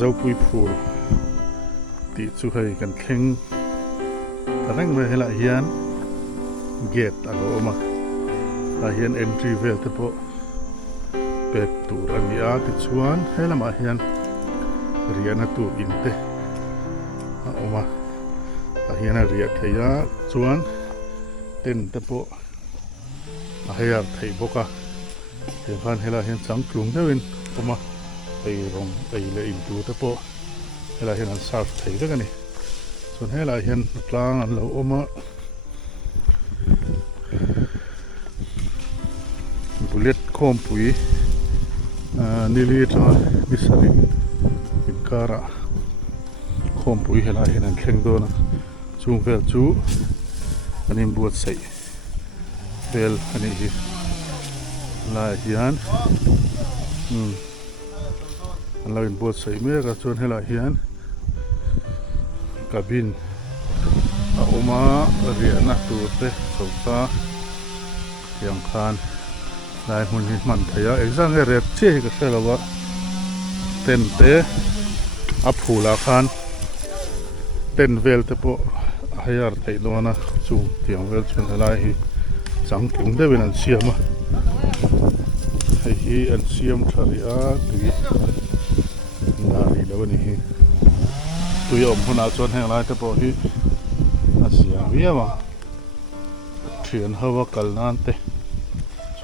dâu pui phù tí chú hay cần khen ta răng về hay là hiền gate à lỗ mà là hiền entry về tập bộ bếp tủ anh ya tí chuan hay là mà hiền riêng là tủ in te mà là hiền là riêng thấy ya chuan tên tập bộ hay là thấy bộ cả thì phan hay là hiền trắng trúng thế bên mà ai rong ai le in tu te po hela hian an sar thei vek ani chuan hela hian tlang an lo awma bullet khom pui nili tanga nisari inkara khom pui hela hian an thleng dawna chung vel chu anin buat sei vel ani hi la hian anh làm bột sấy mía cả chuan hay là hiền cabin oma riêng nát tụt thế sầu ta yang khan lại muốn đi mặn thấy à exam cái rep chế cái xe là vậy tên thế áp phù là khan tên vel thế bộ hay là thấy đó na chung tiếng vel chuan lại hi chẳng cũng thế bên anh xiêm à hay hi anh xiêm thari à tùy nari đâu nè tụi ông hôm nào chọn hàng lại tập bộ hi là xiang vía mà thuyền hava kalnan te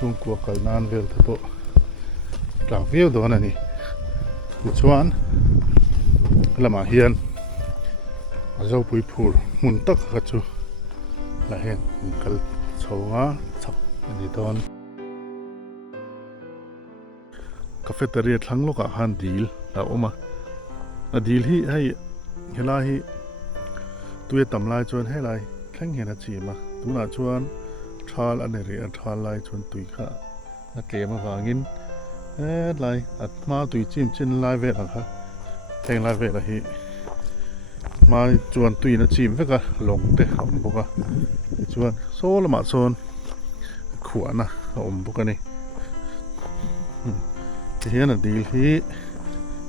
chung của kalnan vel tập bộ cả vía đó nè tụi chuan là mà hiền dâu bụi phù muốn tắc cả chú là hiền kal chầu ngá chọc đi đón cafeteria thắng lúc cả han deal là oma a deal hi hay hela hi tuye tamlai chuan helai thleng hena chi ma tuna chuan thal aneri a thal lai chuan tui kha na tlema wangin lai atma tui chim chin lai ve kha theng lai ve la hi mai chuan tui na chim veka long te om boka chuan so lama chuan khuana om boka ni hiền là deal hi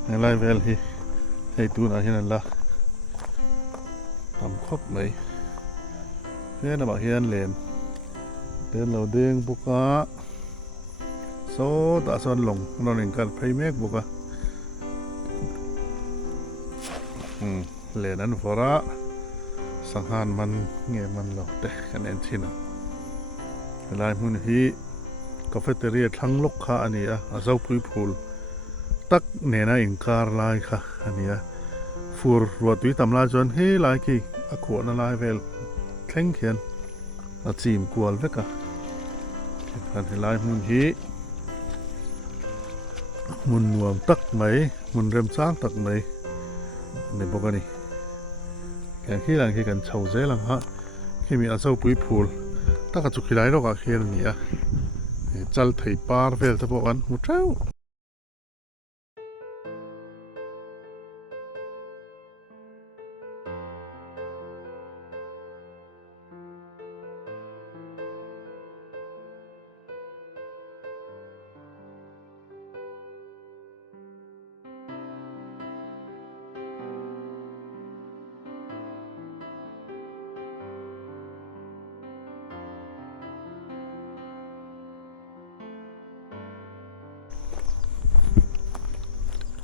lai vel hi hay tu na hiền là tầm khóc mấy thế là bảo hiền liền tên là đen buka số ta son lồng nó nên cần phải make buka liền ăn phở sang han man nghe man lẩu thế cái này chi nào lại muốn hi cafeteria thang lok kha ania azau pui phul tak nena inkar lai kha ania fur ruatui tamla chuan he lai ki a khona lai vel thleng khian a chim kual veka kan he lai mun hi mun nuam tak mai mun rem chang tak mai ne bokani kan khi lang khi kan chho ze lang ha khi mi azau pui phul tak a chu khilai ro ka khian ni a chal thei par vel te pawh an hmu treuh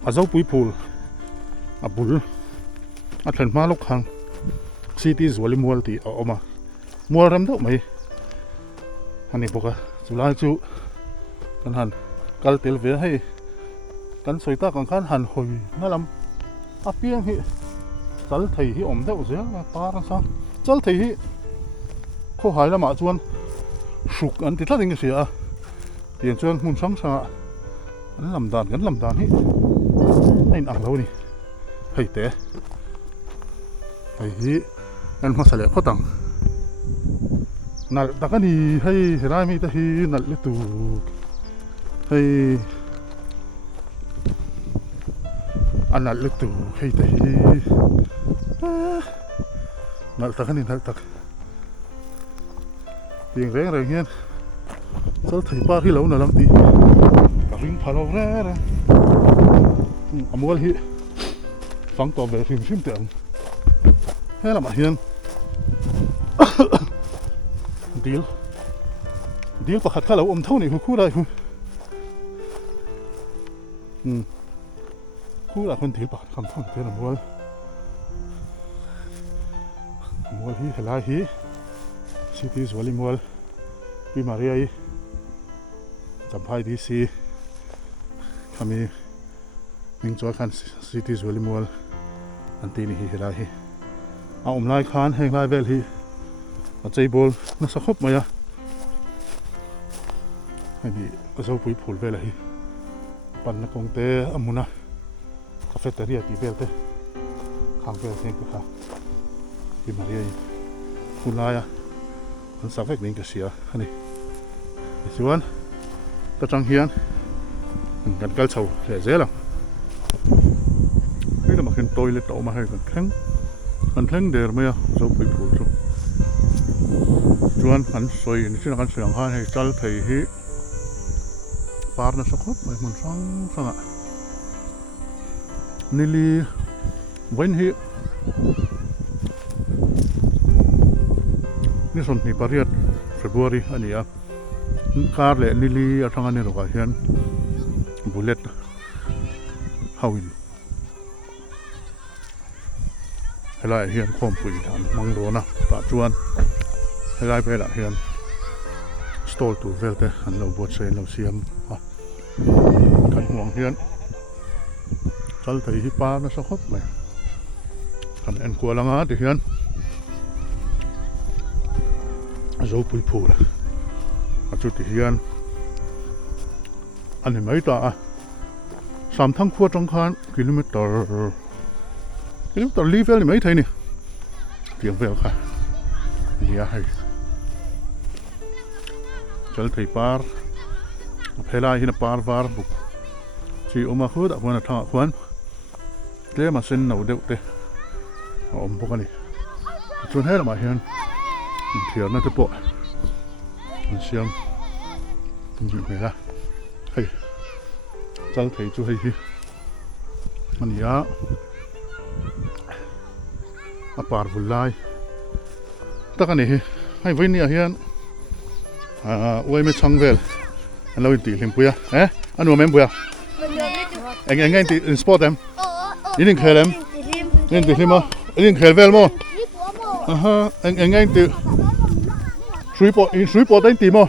azau pui phul a bul a thlen hma lok hang city zuali mual ti a oma mual ram deuh mai ani boka chulai chu kan han kal tel ve hei kan soita kan khan han hoi na lam a piang hi chal thei hi om deuh zel par sa chal thei hi kho hai lama chuan suk an ti tlating sia tiang chuan hmun sang sa an lam dan hi anh ăn lâu đi hay té hay anh hoa sale khó tăng nal ta cái gì hay ra mi ta hi nal le tu hay anh nal le tu hay ta hi nal ta cái gì nal ta tiền rẻ rồi nghe sao thấy ba khi lâu nào lắm tí cả vinh phá lâu ra amul hi ฟังต่อแบบชิมเตียงให้ละมาเฮียนดีลประคัดข้าเราเท่านี้คู่ได้คู่ละคนดีลประคัดคำท่องเที่ยวมัวฮีเฮลาฮีซิตี้สวอลิมัวปีมาเรียจำพายดีซีคำนี้มิงจอยคันซิตี้สวอลิมัวอันตีนี่ฮีเฮลาฮีเอาไล่คานแห่งไล่เวลฮีอาใจบอลน่าสักคบไหมอะให้ดีก็จะปุยผูลเวลฮีปันนักกงเตะอามุนะคาเฟ่เตอรี่ตีเวลเตะข้างเวลเซงกุค่ะปีมาเรียคุณลายอะมันสักเวกนี้ก็เสียอันนี้ส่วนตะจังเฮียนกันกัลเฉาเสียเจ๊หรอนี่เรามาขึ้นโต๊ะเลยโต๊ะมาให้กันแข็งเดือดไหมอ่ะจะปุยผูลส่วนกันสวยนี่ที่นักเสียงข้าให้จัลเพย์ฮีปาร์น่ะสักคบไม่เหมือนสังอ่ะนี่ลีเว้นฮีนี่ส่วนนี้ปารีสเฟบรุรีอันนี้อ่ะคาร์เลยนี่ลีอ่ะทางอันนี้เราก็เห็นบุลเลตฮาวินเฮลัยเฮียนความปุ๋ยทำมังโดนะตาจวนเฮลัยไปละเฮียนสโตลตูเวลเตอันเราบวชเซนเราเสียมกันห่วงเฮียนจัลไทยฮิปานะสักคบไหมกันเอ็นกัวลังอาดิเฮียนจะปุยผูละจุดเฮียนอันนี้ไม่ต่อสามทั้งขั้วจังคานกิโลเมตรลีเวลนี่ไม่ไทยนี่เตียงเวลค่ะนี่ให้จัลไทยปาร์เพลาหินปาร์วาร์บุกที่อมาขุดวันทั้งควันเลี้ยมาเส้นหนูเด็กเตะพวกนี้ชวนให้เรามาเฮียนเถียงน่าจะปวดเสียงอยู่ไหนล่ะเฮ้ยจัลไทยช่วยให้มันยาปาร์บุลไลตะกันนี่ให้ไว้เนี่ยเฮียนไว้ไม่ช่างเวลอันเราอินตีลิมปุยอะอันนู้นไม่ปุยอะเอ็งอินตีอินสปอร์ตเอ็มอินเคลเอ็มอินตีลิมอ่ะอินเคลเวลมั้งเอ็งอินตีสุยปอดอินตีมั้ง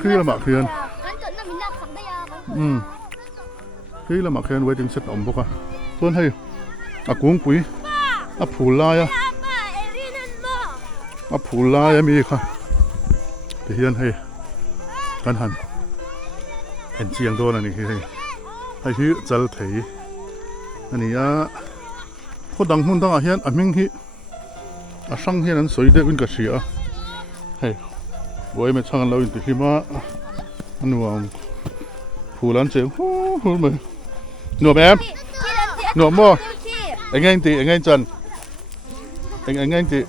คือละหมาเขียนคือละหมาเขียนไว้ถึงเสร็จอมพวกอ่ะส่วนให้กุ้งปุ๋ยผูลายผูลายมีค่ะเฮียนให้กันหันเห็นเชียงโดนอันนี้ให้ที่จัลไทยอันนี้พอดังหุ่นตั้งเฮียนมิงที่ช่างเฮียนนั้นสวยได้วิ่งกระเสียให้ไว้ไม่ช่างเราอินติมาอันว่าผู้ล้านเจียงหูมือหนวดแอมหนวดมั่วเอ็งตีเอ็งจันเอ็งตี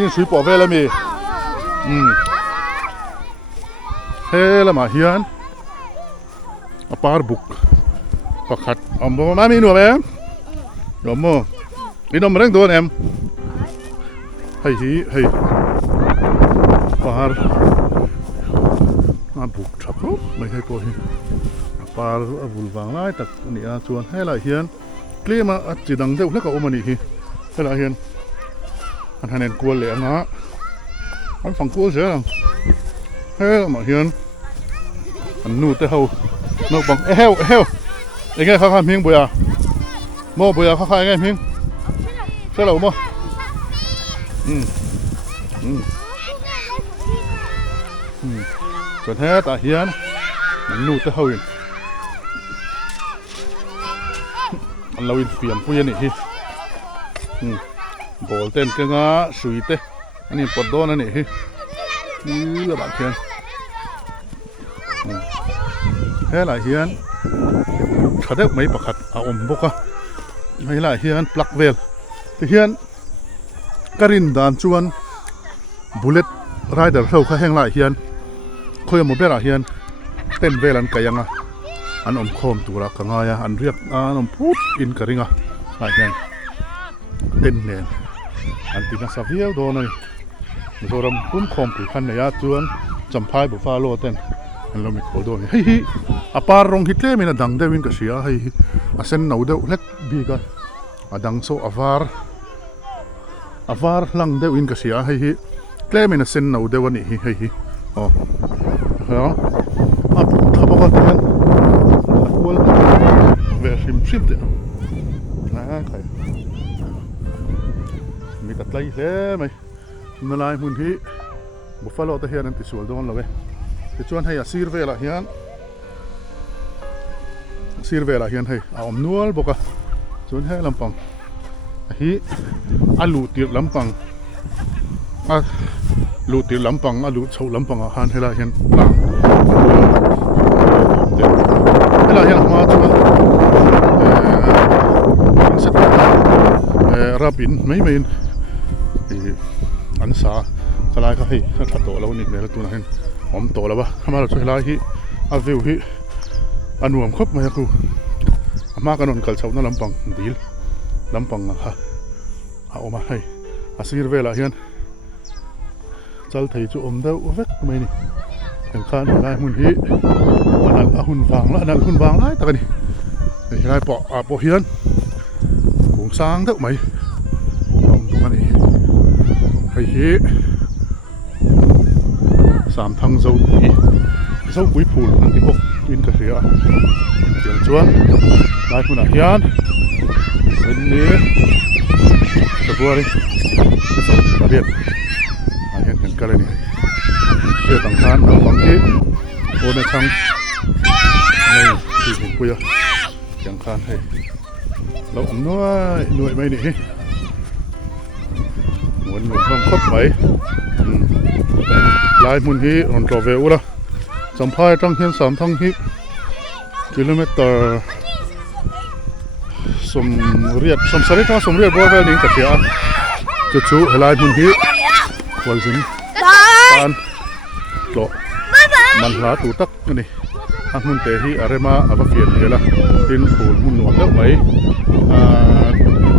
นี่สวยปอเวลมีเฮละมาเฮียนปาร์บุกประคัดมามีหนวดแอมหนวดมั่วนี่น้องมาเร่งตัวแอมให้ปาร์บุกทับไม่ให้พอที่ปาร์บุลวางไล่ตักนี่ชวนให้ละเฮียนเกลี่ยมาจีดังเดียวแล้วก็อมันนี่ให้ละเฮียนอันนั้นกลัวเลยนะอันฝั่งกลัวเสียให้มาเฮียนอันนู้นแต่เขานกบังเฮ้ยยังไงข้าข้ามเพียงบุยโม่บุยข้ายังไงเพียงใช่หรือโม่ส่วนแท้ตาเฮียนอันนู้นแต่เขาอันเราอินเฟียมผู้ยันนี่บอลเต้นกันง่ะสุยเต้อันนี้ปอดโดนอันนี้นี่ละบาดเทียนแค่ละเฮียนขัดเด็กไม่ประคัดอมพวกให้ละเฮียนปลักเวลเฮียนการินดานชวนบุลเลตไรเดอร์เขาแข่งละเฮียนคุยกับหมอเบลละเฮียนเต้นเวลันไก่ยังอ่ะ อันอมโคมตัวละกังายอันเรียกอันอมพูดอินกระริงอ่ะอะไรเงี้ยเต้นเนี่ยอันที่น่าสะเวียวโดนเลยโซรำคุ้มโคมผู้ขันเนี่ยจวนจำพายบุฟาโลเต้นอันเราไม่โคโดนเฮ้ยอาปารงฮิตเล่มีน่ะดังเดวินกับเสียเฮ้ยอาเซนน่าเดวเล็กบีกันอาดังโซอาวาร์ลังเดวินกับเสียเฮ้ยเล่มีน่ะเซนน่าเดวันนี้เฮ้ยอ๋อเหรออาถ้าบอกว่าเต้นวอลเวอร์ชิมเดียวนะใครมีตัดไล่เลยไหมนั่นไงมุนที่บุฟฟาโลตะเฮียนนั่นติดสวนโดนเลยติดชวนให้ซีร์เวล่ะเฮียนซีร์เวล่ะเฮียนให้เอาอมนัวบอกว่าชวนให้ลำปังฮีอาลูตีลำปังอาลูตีลำปังอาลูเฉาลำปังอาหารให้ละเฮียนปังให้ละเฮียนมาชวนเสร็จรับอินไม่อันสาก็ไล่ก็ให้ถ้าโตแล้วนี่เนี่ยตัวนั้นหอมโตแล้ววะทำไมเราช่วยไล่ที่อาวิวที่อันรวมครบไหมครูมากกันนนกัลเช้านั่นลำปังดีลลำปังอะค่ะเอามาให้อาซีร์เวล่ะเฮียนจัลไทยจูอมเดาเวกไม่นี่ถึงขั้นไล่หุ่นที่อันนั้นหุ่นวางแล้วอันนั้นหุ่นวางไล่แต่กันนี่ไล่ปอเฮียนกุ้งสร้างเท่าไหมตรงนี้ไอ้เหี้ยสามทางเจ้ากุยพูลนั่นที่พวกวินกระเสียเสียงชวนได้คุณอาเฮียนเป็นนี้ตะบัวเลยส่งประเดี๋ยวอาเฮียนกันกันเลยนี่เชื่อต่างกันต่างที่โอ้ในช่างนี่ที่เห็นปุยอย่างคานให้เราอมน้อยหน่วยไม่นี่หมุนต้องครบไหมลายมุนฮีอันตรเวอุละสัมภาษณ์ตั้งเฮียน3 ทั้งฮีกิโลเมตรสมเรียดสมสริท่าสมเรียดบัวเวลนิงกระเทียจุดชูลายมุนฮีวันสินการโลมันหาตูตักนี่อันมุนเตฮีอะไรมาอับเฟียนนี่ละเป็นผูมุนหนวดแล้วไหม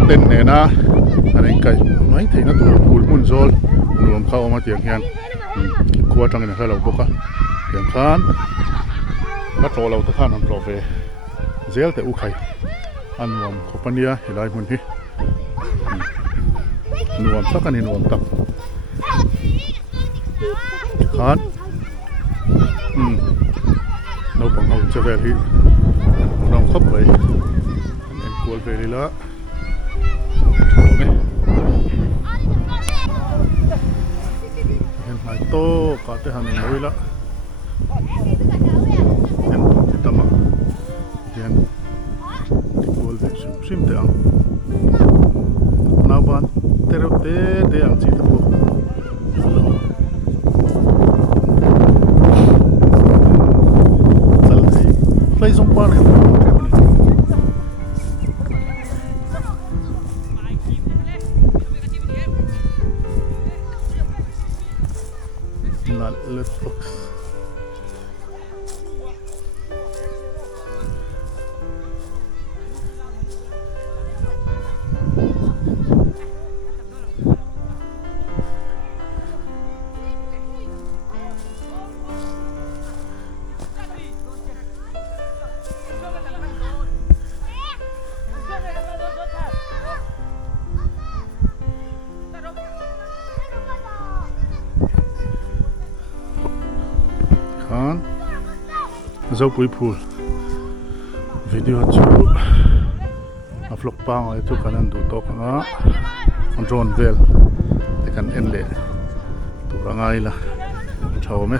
เต้นเนี่ยนะอันนี้ไก่ไม่ถึงนะตัวผูมุนโซลรวมเข้ามาเตียงเฮียนครัวจังเนี่ยเราบอกว่าเตียงข้านก็โตเราตะข้านอันโตเวเซลแต่อุไข่อันรวมขบเนียเฮลัยมุนที่รวมสักกันนี่รวมตักข้านเราบังเอาเจเวลที่เราครบไปเอ็นกวลเวลีละโอ้ไหมเห็นไหมโตก็จะทำอย่างนี้ละเห็นที่ตำอ่ะเห็นกวลเวชิมเตอังนาบันเตรุเตเตอังจีตะปูPlay some fun here. Not let's focus. Zo pui pool video chu a vlog pang ai chu kan an du tok nga an drone vel te kan en le tu rangai la thau me